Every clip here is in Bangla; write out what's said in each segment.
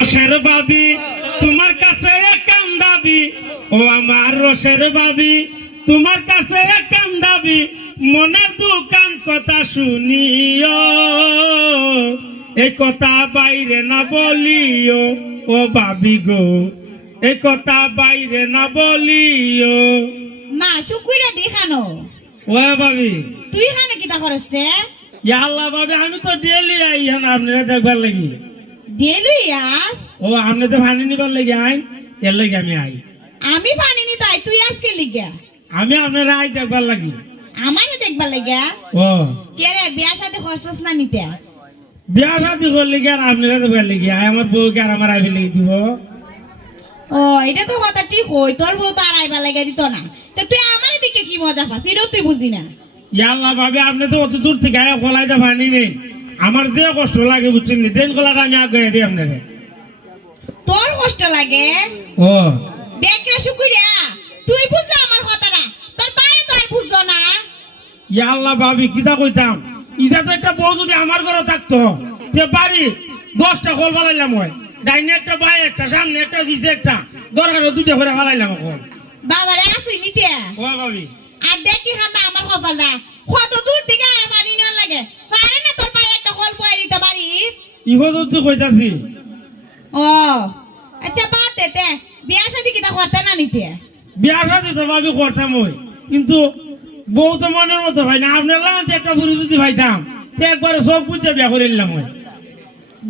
রসের বাবি তোমার কাছে কাম দাবি, ও আমার রসের বাবি তোমার কাছে কাম দাবি, মনের দোকান কথা শুনিও, এই কথা বাইরে না বলিও, ও বাবি গো এই কথা বাইরে না বলিও। মা শুকুইরা দেখানো ও বাবি তুই খানে কিটা করছ রে? ইয়া আল্লাহ বাবি আমি তো ডেলি আই হন আপনারা দেখবার লাগি। ডেলি আস? ও আপনি তো পানি নিবার লাগি আই, এর লাগি আমি আই। আমি পানি নি তাই তুই আজকে লিগা? আমি আপনারা আই দেখবার লাগি। আমারে দেখবার লাগা? ও কে রে বিয়া সাথে খরচস না নিতে? বিয়া শাদি করলে কি আর আপনারা দেখবার লাগি আই? আমার বউকে আর আমার আইবে লাগি দিব? ও এটা তো কথা ঠিক হই, তোর বউ তো আর আইবা লাগা দিত না, তো তুই আমার দিকে কি মজা পাস এটা তুই বুঝি না। ইয়া আল্লাহ বাবি আপনি তো অত দূর থেকে আয়া খোলাইতে পানি নেই, আমার যে কষ্ট লাগে বুঝছেন নি, দেন কলাটা আমি আগে দিই আপনারে। তোর কষ্ট লাগে? ও দেখ রে শুকুইরা তুই বুঝলা আমার কথাটা, তোর বাইরে তো আর বুঝলো না। ইয়া আল্লাহ বাবি কিটা কইতাম, ইজাতে একটা বউ যদি আমার ঘরে থাকতো তে বাড়ি 10টা খোল ফালাইলাম, হয় ডাইনে একটা বাই একটা সামনে একটা পিছে একটা, দরকার দুইটা করে ফালাইলাম এখন। বাবারে আসুই নিতে ও বাবি আর দেখি হাতা আমার কপালটা কত দূর থেকে আয়া পানি নেওয়ার লাগে, পারে না তোর পায়ে একটা কল পয়ে দিতে পারি? ইহো তো কইতাছি। ও আচ্ছা বাদ দে তে বিয়া শাদি কিটা করতে না নিতে? বিয়া শাদি তো ভাবি করতাম ওই, কিন্তু বউ তো মনের মতো ভাই না, আপনার লাগাতে একটা বুড়ি যদি ভাইতাম তো একবারে সব বুঝে বিয়া করে নিলাম। ওই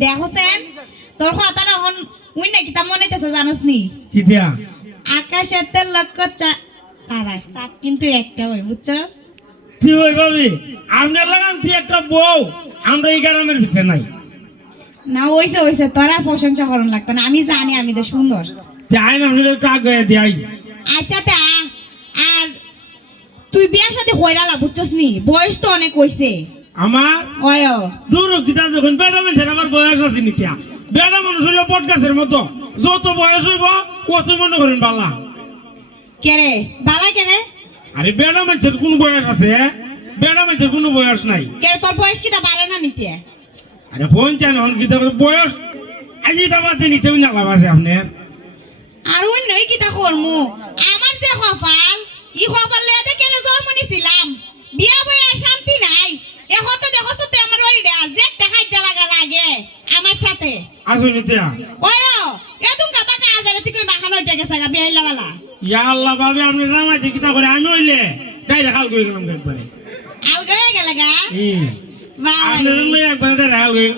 দেখছেন তোর কথাটা এখন উই না কিটা মনে হইতেছে জানোস নি? কিতিয়া আকাশের তেল লক্ষ্য তারা সাত কিন্তু একটা হই বুঝছস? ঠিক ওই ভাবি আপনার লাগাতে একটা বউ আমরা এই গ্রামের ভিতরে নাই। না ওইসে ওইসে তোরা প্রশংসা করন লাগতো না, আমি জানি আমি তো সুন্দর। যাই না আপনার একটু আগে দেয়। আচ্ছা তা আর তুই বিয়ার সাথে হইরালা বুঝছস নি, বয়স তো অনেক হইছে আমার ওয় দূর কিতা যখন বেড়া মানুষের আমার বয়স আছে নিতিয়া, বেড়া মানুষ হইল বট গাছের মতো, যত বয়স হইব অত মনে করেন বালা। কে রে বালা কে রে? আরে বেড়া মানুষের কোন বয়স আছে? বেড়া মানুষের কোনো বয়স নাই। কে রে তোর বয়স কিটা বাড়ে না নিতে? আরে ফোন চান হন কিতা বয়স আজি দাবাতে নিতেও না লাভ আছে আপনার। আর ওই নই কিটা করমু, আমার যে কপাল ই কপাল লয়ে দে কেন জন্ম নিছিলাম, বিয়া বই আর শান্তি নাই। এখন তো দেখছস তুই আমার ওই রে যে দেখাই লাগা লাগে আমার সাথে আসো নিতিয়া। ওয় এদুম কা বাকা আজারে তুই কই বাখানো হইতে গেছে গা বিয়াইলা বালা। ইয়া আল্লাহ ভাবে আপনি রামাইতে কিতা করে আমি হইলে ডাইরে খাল করে গেলাম একবারে। আলগা হয়ে গেল গা আপনার লই একবারে ডাইরে খাল করে,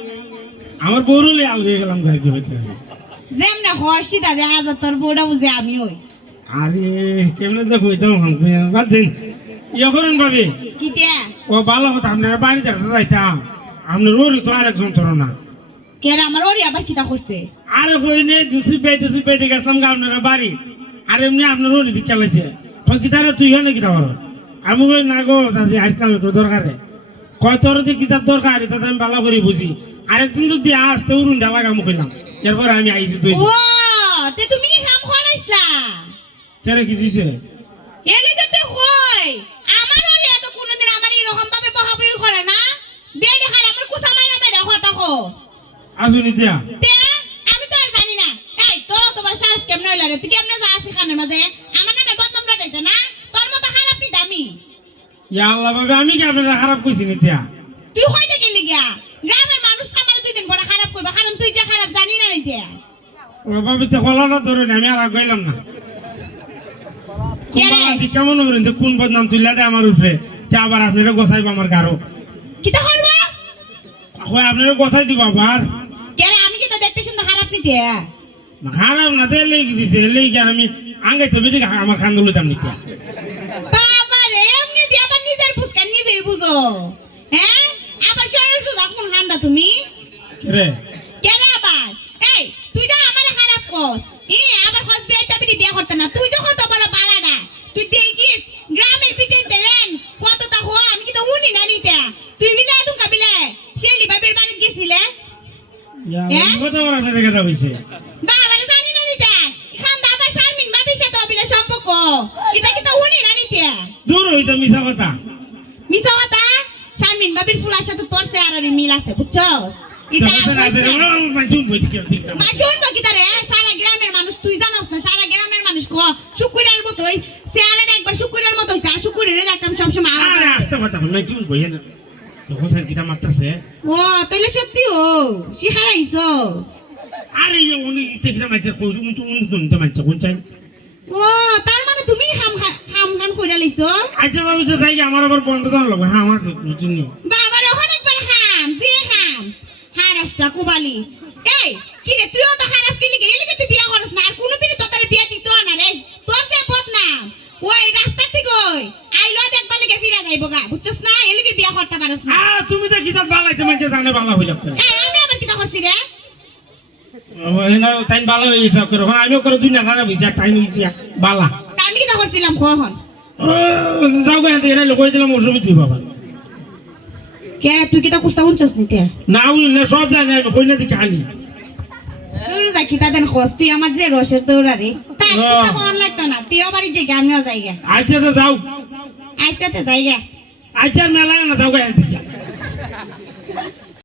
আমার বউরও লই আল হয়ে গেলাম কি হইতেছে। যেমনে হর্ষি দাদা হাজার তোর বউটা বুঝে আমি ওই আরে কেমনে তো কইতাম বাদ দিন ইয়ে করুন ভাবি। কিটা ও ভালো কথা আপনারা বাড়ি দেখতে যাইতাম, আপনার ওরই তো আরেক যন্ত্রণা। কে রে আমার ওরি আবার কিটা করছে? আরে কই নে দুসি পাইতে গেছিলাম গা আপনারা বাড়ি, আর এমনি আপনার ওরই দিকে খেলাইছে কিতারে তুই হলে কিটা করো? আমি কই না গো চাচি আসতাম একটু দরকারে, কয় তোর যে কিতার দরকার এটা আমি ভালো করে বুঝি, আরেকদিন যদি আসতে উড়ুন ডালা কাম কইলাম, এরপরে আমি আইছি তুই। ও তে তুমি কাম করাইছলা কেরে কি দিছে? এলি তো তুই কই আমার ওরি এত কোনদিন আমার এরকম ভাবে বহাবই করে না, বেডে খালি আমার কুসা মাইরা মাইরা কথা কো। আসো নিতিয়া। তে আমি তো আর জানি না, এই তোর তোমার শ্বাস কেমন হইলা রে? তুই কেমনে যা আছিস খানের মাঝে আমার নামে বদনাম রটাইতে না? তোর মতো খারাপ নি দামি। ইয়া আল্লাহ ভাবে আমি কি আপনারা খারাপ কইছি নিতিয়া? তুই হইতে গেলি গিয়া গ্রামের মানুষ তো আমার 2 দিন পরে খারাপ কইবা, কারণ তুই যে খারাপ জানি না নিতে। ও ভাবে তো খোলাটা ধরে আমি আর গইলাম না। কেমন বলেন যে কোন বদনাম তুইলা দে আমার উপরে, তে আবার আপনারা গোছাইব আমার গারো। কিটা করবা? কই আপনারা গোছাই দিব আবার। কে রে আমি কি তো দেখতে শুনতে খারাপ নিতে? খারাপ না তে লেগে দিছে, লেগে আমি আঙ্গাইতে বেটি আমার খান্দুল লইতাম নিতিয়া। বাবা রে এমনি দি আবার নিজের বুঝকা নিজেই বুঝো, হ্যাঁ? আবার শরীর সুদা কোন হান্দা তুমি? রে কে রে আবার? এই তুই তো আমারে খারাপ কস, আবার হসবি আইতা বিডি বিয়া করতে না, তুই যখন তো বড় বাড়াডা তুই দেখিস গ্রামের পিটেনতে দেন কতটা হো আমি কি তো উনি না নিতে। তুই বিলে তুই কাবিলে শেলি বাবির বাড়ি গেছিলে? ইয়া কত বড় আপনারা কথা হইছে। বাবারে জানি না নিতে এখান দা আবার শারমিন বাবির সাথে অবিলে সম্পর্ক, এটা কি তো উনি না নিতে? দূর হইতো মিছা কথা। মিছা কথা? শারমিন বাবির ফুলার সাথে তোর চেহারার মিল আছে বুঝছস? ইটা দেখো না যে মানুষ বইতে কি ঠিক না মাঝুন বাকি তারে সারা গ্রামের মানুষ তুই জানাস না সারা গ্রামের মানুষ শুকুরের মতোই চেহারাটা একবার শুকুরের মতো হইছে আর শুকুরের দেখতাম সবসময় আরে আলাদা আস্তে কথা না তুমি বইয়ে না দেখো স্যার কিটা মারতাছে ও তাইলে সত্যি ও শিখারাইছো আরে উনি ইতে কিটা মারছে কই উনি তো উনি তো মারছে কোন চাই ও তার মানে তুমি খাম কইরা লইছো আচ্ছা ভাবি তো যাই আমার আবার বন্ধ দাও লাগবে হ্যাঁ আমার বুঝিনি বাবার ওখানে একবার হাম হারাসটা কুবালি এই কি রে তুইও তো খারাপ কিলি গেলি তুই বিয়া করছ না আর কোন বিয়ে তো তোর বিয়া দিত না রে তোর যে পথ না ওই রাস্তা থেকে ওই আইলো দেখবার লাগে ফিরা যাইবো গা বুঝছস না এলিকে বিয়া করতে পারছ না তুমি তো কিটা বালাইছে মানে জানে বালা হইল করে এই আমি আবার কি করছি রে না তাই বালা হই হিসাব করে আমিও করে দুই না না বুঝি টাইম হইছে বালা তা আমি কি করছিলাম কখন যাও গা এনে লই দিলাম ওষুধ দি বাবা কে তুই কি তা কুস্তা উনছস নিতে না উনি না সব জানে আমি কই না দিকে আনি তুই যাকি তা দেন খস্তি আমার যে রসের দৌড়া রে তার কুস্তা মন লাগতো না তুইও বাড়ি যে আমিও যাইগা আচ্ছা তো যাও আচ্ছা তো যাইগা আচ্ছা মেলায় না যাও গা এনে